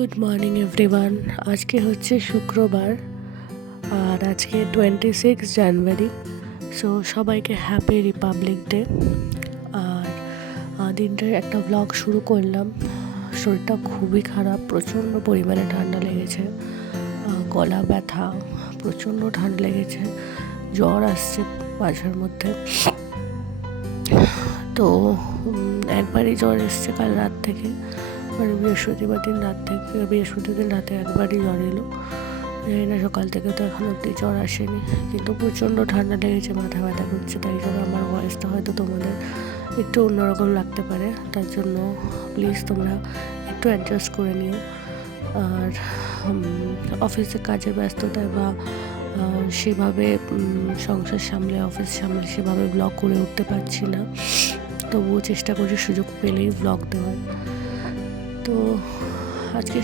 Good morning everyone. আজকে হচ্ছে শুক্রবার আর আজকে 26 জানুয়ারি। সো সবাইকে হ্যাপি রিপাবলিক ডে। আর দিনটার একটা ব্লগ শুরু করলাম। শরীরটা খুবই খারাপ, প্রচণ্ড পরিমাণে ঠান্ডা লেগেছে, গলা ব্যথা, প্রচণ্ড ঠান্ডা লেগেছে, জ্বর আসছে মাঝের মধ্যে। তো একবারই জ্বর এসছে কাল রাত থেকে, মানে বৃহস্পতিবার দিন রাতে একবারই জ্বর এলো। জানি না সকাল থেকে তো এখন অব্দি জ্বর আসেনি, কিন্তু প্রচণ্ড ঠান্ডা লেগেছে, মাথা ব্যথা করছে। তাই জন্য আমার ভয়েসটা হয়তো তোমাদের একটু অন্যরকম লাগতে পারে, তার জন্য প্লিজ তোমরা একটু অ্যাডজাস্ট করে নিও। আর অফিসে কাজের ব্যস্ততায় বা সেভাবে সংসার সামলে অফিস সামলে সেভাবে ব্লগ করে উঠতে পারছি না, তবুও চেষ্টা করছি সুযোগ পেলেই ব্লগ দেওয়ার। তো আজকে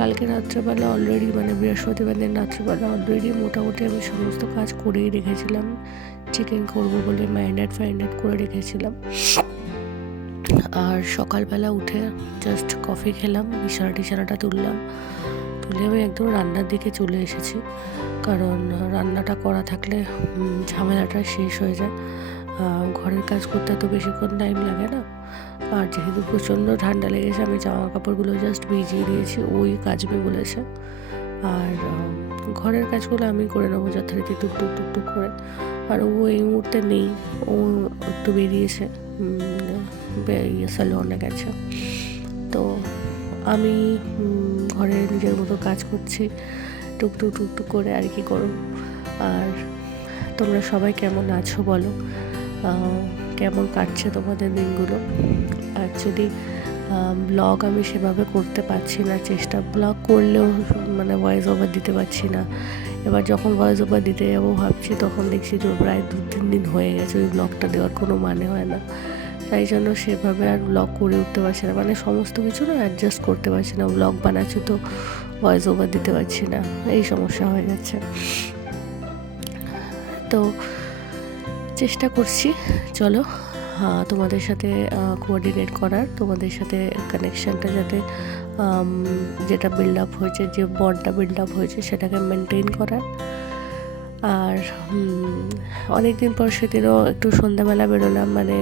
কালকে রাত্রেবেলা অলরেডি, মানে বৃহস্পতিবার দিন রাত্রেবেলা অলরেডি মোটামুটি আমি সমস্ত কাজ করেই রেখেছিলাম। চিকেন করবো বলে ম্যারিনেট করে রেখেছিলাম। আর সকালবেলা উঠে জাস্ট কফি খেলাম, বিছানাটা তুলে আমি একদম রান্নার দিকে চলে এসেছি। কারণ রান্নাটা করা থাকলে ঝামেলাটা শেষ হয়ে যায়। ঘরের কাজ করতে তো বেশিক্ষণ টাইম লাগে না। আর যেহেতু প্রচণ্ড ঠান্ডা লেগেছে, আমি জামা কাপড়গুলো জাস্ট ভিজিয়ে দিয়েছি, ওই কাচবে বলেছে। আর ঘরের কাজগুলো আমি করে নেবো যথারীতি টুকটুক করে। আর ও এই মুহূর্তে নেই, ও একটু বেরিয়েছে, স্যালনে গেছে। তো আমি ঘরে নিজের মতো কাজ করছি টুকটুক করে, আর কি করব। আর তোমরা সবাই কেমন আছো বলো, কেমন কাটছে তোমাদের দিনগুলো? অ্যাকচুয়ালি ব্লগ আমি সেভাবে করতে পারছি না, ব্লগ করলেও মানে ভয়েস ওভার দিতে পারছি না। এবার যখন ভয়েস ওভার দিতে যাবো ভাবছি, তখন দেখছি যে প্রায় 2-3 দিন হয়ে গেছে ওই ব্লগটা দেওয়ার কোনো মানে হয় না। তাই জন্য সেভাবে আর ব্লগ করে উঠতে পারছি না, মানে সমস্ত কিছু না অ্যাডজাস্ট করতে পারছি না। ব্লগ বানাচ্ছি তো ভয়েস ওভার দিতে পারছি না, এই সমস্যা হয়ে যাচ্ছে। তো চেষ্টা করছি, চলো তোমাদের সাথে কোঅর্ডিনেট করার, তোমাদের সাথে কানেকশানটা যাতে যেটা বিল্ড আপ হয়েছে, যে বন্ডটা বিল্ড আপ হয়েছে সেটাকে মেনটেন করার। আর অনেক দিন পর সেদিনও একটু সন্ধ্যাবেলা বেরোলাম, মানে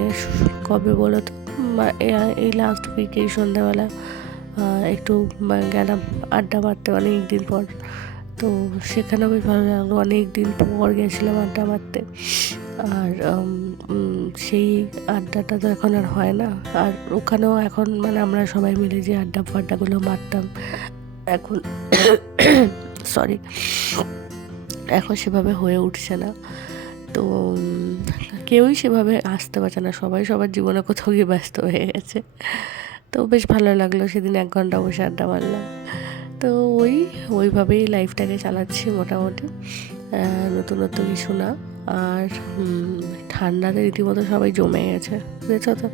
কবে বলো তো, এই লাস্ট উইকে সন্ধ্যাবেলা একটু গেলাম আড্ডা মারতে অনেক দিন পর। তো সেখানেও বেশ ভালো লাগলো, অনেক দিন পর গেছিলাম আড্ডা মারতে। আর সেই আড্ডাটা তো এখন আর হয় না। আর ওখানেও এখন মানে আমরা সবাই মিলে যে আড্ডাগুলো মারতাম, এখন সরি, এখন সেভাবে হয়ে উঠছে না। তো কেউই সেভাবে আসতে পারছে না, সবাই সবার জীবনে কোথাও গিয়ে ব্যস্ত হয়ে গেছে। তো বেশ ভালো লাগলো, সেদিন 1 ঘন্টা বসে আড্ডা মারলাম। তো ওইভাবেই লাইফটাকে চালাচ্ছি মোটামুটি, নতুনত্ব কিছু না। আর ঠান্ডাতে রীতিমতো সবাই জমে গেছে, বুঝেছো তো।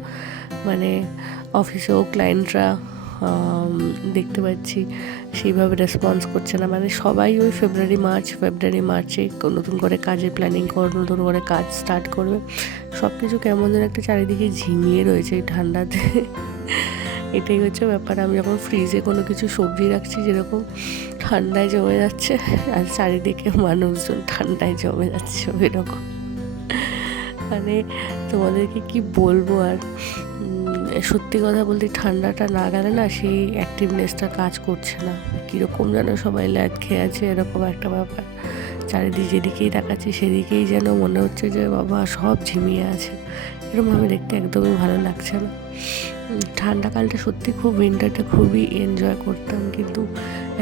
মানে অফিসেও ক্লায়েন্টরা দেখতে পাচ্ছি সেইভাবে রেসপন্স করছে না, মানে সবাই ওই ফেব্রুয়ারি মার্চে নতুন করে কাজের প্ল্যানিং নতুন করে কাজ স্টার্ট করবে। সব কিছু কেমন যেন একটা চারিদিকে ঝিমিয়ে রয়েছে এই ঠান্ডাতে। এটাই হচ্ছে ব্যাপার। আমি যখন ফ্রিজে কোনো কিছু সবজি রাখছি, যেরকম ঠান্ডায় জমে যাচ্ছে, আর চারিদিকে মানুষজন ঠান্ডায় জমে যাচ্ছে ওই রকম। মানে তোমাদেরকে কি বলবো আর, সত্যি কথা বলতে ঠান্ডাটা না গেলে না সেই অ্যাক্টিভনেসটা কাজ করছে না, কীরকম যেন সবাই ল্যাদ খেয়ে আছে, এরকম একটা ব্যাপার। চারিদিকে যেদিকেই তাকাচ্ছি সেদিকেই যেন মনে হচ্ছে যে বাবা সব ঝিমিয়ে আছে, এরকমভাবে দেখতে একদমই ভালো লাগছে না। ঠান্ডাকালটা সত্যি উইন্টারটা খুবই এনজয় করতাম, কিন্তু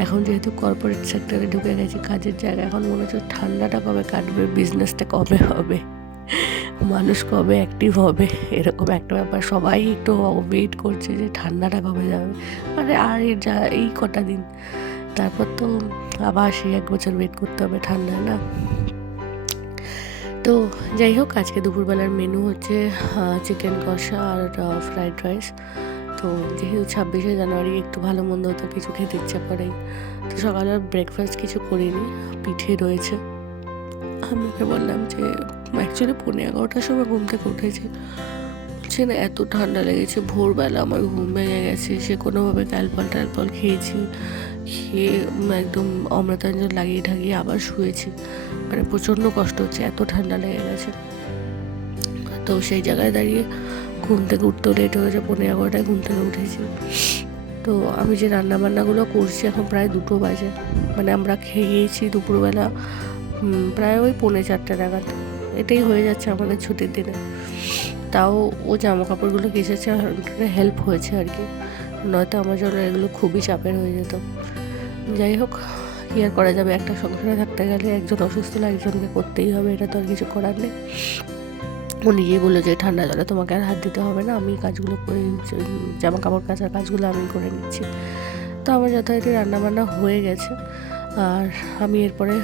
এখন যেহেতু কর্পোরেট সেক্টরে ঢুকে গেছি কাজের জায়গায়, এখন মনে হচ্ছে ঠান্ডাটা কবে কাটবে, বিজনেসটা কবে হবে, মানুষ কবে অ্যাক্টিভ হবে, এরকম একটা ব্যাপার। সবাই একটু ওয়েট করছে যে ঠান্ডাটা কবে যাবে, মানে আর এই কটা দিন, তারপর তো আবার সেই 1 বছর ওয়েট করতে হবে ঠান্ডা, না? তো যাই হোক, আজকে দুপুরবেলার মেনু হচ্ছে চিকেন কষা আর ফ্রাইড রাইস। তো যেহেতু 26শে জানুয়ারি একটু ভালো মন্দ তো কিছু খেতে ইচ্ছা করেই। তো সকালে ব্রেকফাস্ট কিছু করিনি, পিঠে রয়েছে। আমি ওকে বললাম যে অ্যাকচুয়ালি 11:15 সময় ঘুম থেকে উঠেছি, করছি না, এত ঠান্ডা লেগেছে। ভোরবেলা আমার ঘুম ভেঙে গেছে, সে কোনোভাবে ট্যালপল খেয়েছি, খেয়ে একদম অমৃতাঞ্জন লাগিয়ে ঠাগিয়ে আবার শুয়েছি। মানে প্রচণ্ড কষ্ট হচ্ছে, এত ঠান্ডা লেগে গেছে। তো সেই জায়গায় দাঁড়িয়ে ঘুম থেকে উঠতেও লেট হয়েছে, 11:30টায় ঘুম থেকে উঠেছি। তো আমি যে রান্নাবান্নাগুলো করছি এখন প্রায় 2টো বাজে, মানে আমরা খেয়ে গিয়েছি দুপুরবেলা প্রায় ওই 3:45 নাগাদ। এটাই হয়ে যাচ্ছে আমাদের ছুটির দিনে। তাও ও জামা কাপড়গুলো কেচেছে, হেল্প হয়েছে আর কি, নয়তো আমার জন্য এগুলো খুবই চাপের হয়ে যেত। যাই হোক, কি আর করা যাবে, একটা সংসারে থাকতে গেলে একজন অসুস্থ হলে একজনকে করতেই হবে, এটা তো আর কিছু করার নেই। ও নিজেই বললো যে ঠান্ডা জলে তোমাকে আর হাত দিতে হবে না, আমি কাজগুলো করে, জামা কাপড় কাচার কাজগুলো আমি করে নিচ্ছি। তো আমার যথারীতি রান্নাবান্না হয়ে গেছে, আর আমি এরপরে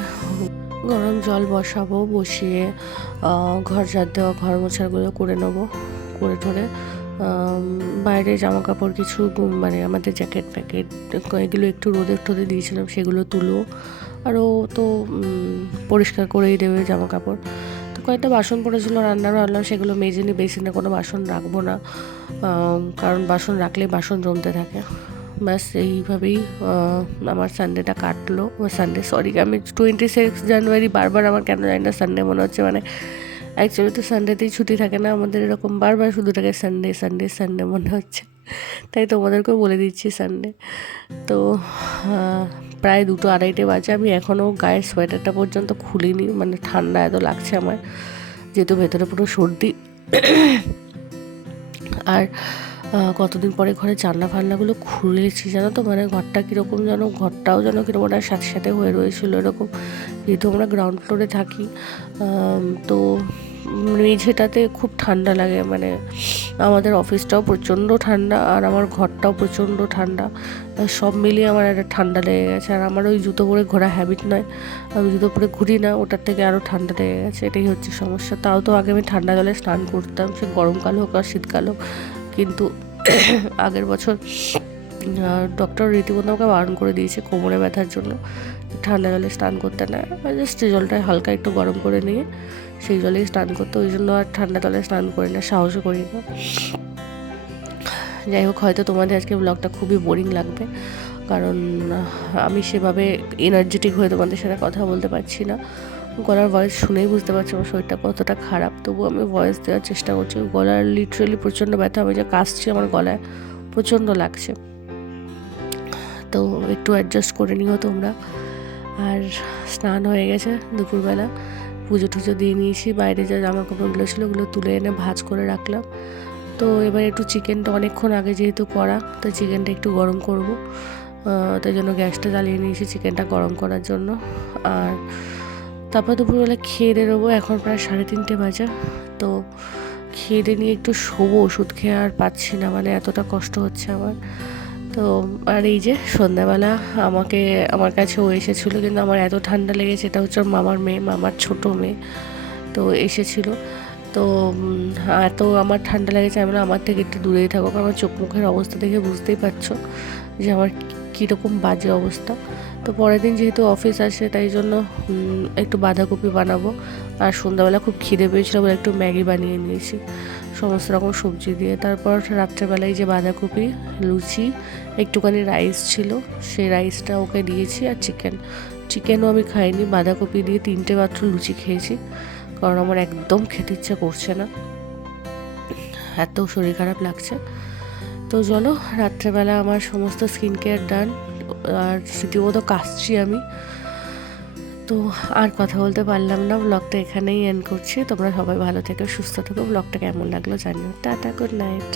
গরম জল বসাবো, বসিয়ে ঘর ঝাড় দেওয়া, ঘর মোছাগুলো করে নেবো, করে ঠরে বাইরে জামা কাপড় কিছু মানে আমাদের জ্যাকেট প্যাকেট এগুলো একটু রোদে দিয়েছিলাম, সেগুলো তুলো। আর ও তো পরিষ্কার করেই দেবে জামা কাপড়। তো কয়েকটা বাসন পড়েছিল রান্নার, আনলাম, সেগুলো মেজে নিই। বেসিনে কোনো বাসন রাখবো না, কারণ বাসন রাখলে বাসন জমতে থাকে। ব্যাস এইভাবেই আমার সানডেটা কাটলো। আমি 26 জানুয়ারি বারবার আমার কেন জানি না সানডে মনে হচ্ছে, মানে অ্যাকচুয়ালি তো সানডেতেই ছুটি থাকে না আমাদের, এরকম বারবার শুধু থাকে সানডে মনে হচ্ছে, তাই তোমাদেরকেও বলে দিচ্ছি সানডে। তো প্রায় 2-2:30 বাজে, আমি এখনও গায়ের সোয়েটারটা পর্যন্ত খুলিনি, মানে ঠান্ডা এত লাগছে আমার, যেহেতু ভেতরে পুরো সর্দি। আর কতদিন পরে ঘরে জানলা খুলেছি জানো তো, মানে ঘরটাও যেন কীরকম ওটার সাথে সাথে হয়ে রয়েছিল এরকম। যেহেতু আমরা গ্রাউন্ড ফ্লোরে থাকি, তো মেঝেটাতে খুব ঠান্ডা লাগে, মানে আমাদের অফিসটাও প্রচণ্ড ঠান্ডা আর আমার ঘরটাও প্রচণ্ড ঠান্ডা, সব মিলিয়ে আমার একটা ঠান্ডা লেগে গেছে। আর আমার ওই জুতো পরে ঘোরা হ্যাবিট নয়, আমি জুতো পরে ঘুরি না, ওটার থেকে আরও ঠান্ডা লেগে গেছে, এটাই হচ্ছে সমস্যা। তাও তো আগে আমি ঠান্ডা জলে স্নান করতাম, সে গরমকাল হোক আর শীতকাল হোক, কিন্তু আগের বছর ডক্টর রীতিমতো আমাকে বারণ করে দিয়েছে কোমরে ব্যথার জন্য ঠান্ডা জলে স্নান করতে না, জাস্ট জলটা হালকা একটু গরম করে নিয়ে সেই জলেই স্নান করতে, ওই জন্য আর ঠান্ডা জলে স্নান করি না, সাহসও করি না। যাই হোক, হয়তো তোমাদের আজকে ব্লগটা খুবই বোরিং লাগবে, কারণ আমি সেভাবে এনার্জেটিক হয়ে তোমাদের সাথে কথা বলতে পারছি না। গলার ভয়েস শুনেই বুঝতে পারছি আমার শরীরটা কতটা খারাপ, তবু আমি ভয়েস দেওয়ার চেষ্টা করছি। গলার লিটারেলি প্রচণ্ড ব্যথা, আমি যে কাশছি আমার গলায় প্রচণ্ড লাগছে, তো একটু অ্যাডজাস্ট করে নিও তোমরা। আর স্নান হয়ে গেছে দুপুরবেলা, পুজো টুজো দিয়ে নিয়েছি, বাইরে যা জামা কাপড়গুলো ছিল ওগুলো তুলে এনে ভাঁজ করে রাখলাম। তো এবার একটু চিকেনটা অনেকক্ষণ আগে যেহেতু করা, তো চিকেনটা একটু গরম করব, তাই জন্য গ্যাসটা জ্বালিয়ে নিয়েছি চিকেনটা গরম করার জন্য। আর তারপর দুপুরবেলা খেয়ে দিয়ে নেবো, এখন প্রায় 3:30 বাজে। তো খেয়ে দিয়ে নিয়ে একটু শোবো, ওষুধ খেয়ে আর পাচ্ছি না, মানে এতটা কষ্ট হচ্ছে আমার। তো আর এই যে সন্ধ্যাবেলা আমার কাছে ও এসেছিলো, কিন্তু আমার এত ঠান্ডা লেগেছে, এটা হচ্ছে মামার মেয়ে, মামার ছোটো মেয়ে, তো এসেছিলো। তো এত আমার ঠান্ডা লেগেছে, আমি আমার থেকে একটু দূরেই থাকো, কারণ আমার চোখ মুখের অবস্থা দেখে বুঝতেই পারছো যে আমার কীরকম বাজে অবস্থা। তো পরের দিন যেহেতু অফিস আসে, তাই জন্য একটু বাঁধাকপি বানাবো। আর সন্ধ্যাবেলা খুব খিদে পেয়েছিল বলে একটু ম্যাগি বানিয়ে নিয়েছি সমস্ত রকম সবজি দিয়ে। তারপর রাত্রেবেলায় যে বাঁধাকপি, লুচি, একটুখানি রাইস ছিল, সেই রাইসটা ওকে দিয়েছি। আর চিকেনও আমি খাইনি, বাঁধাকপি দিয়ে 3টে মাত্র লুচি খেয়েছি, কারণ আমার একদম খেতে ইচ্ছা করছে না, এত শরীর খারাপ লাগছে। তো চলো, রাত্রেবেলা আমার সমস্ত স্কিন কেয়ার ডান, আর রীতিমতো কাশছি আমি। তো আর কথা বলতে পারলাম না, ব্লগটা এখানেই এন্ড করছি। তোমরা সবাই ভালো থেকো, সুস্থ থেকো। ব্লগটা কেমন লাগলো জানিও। Tata, good night.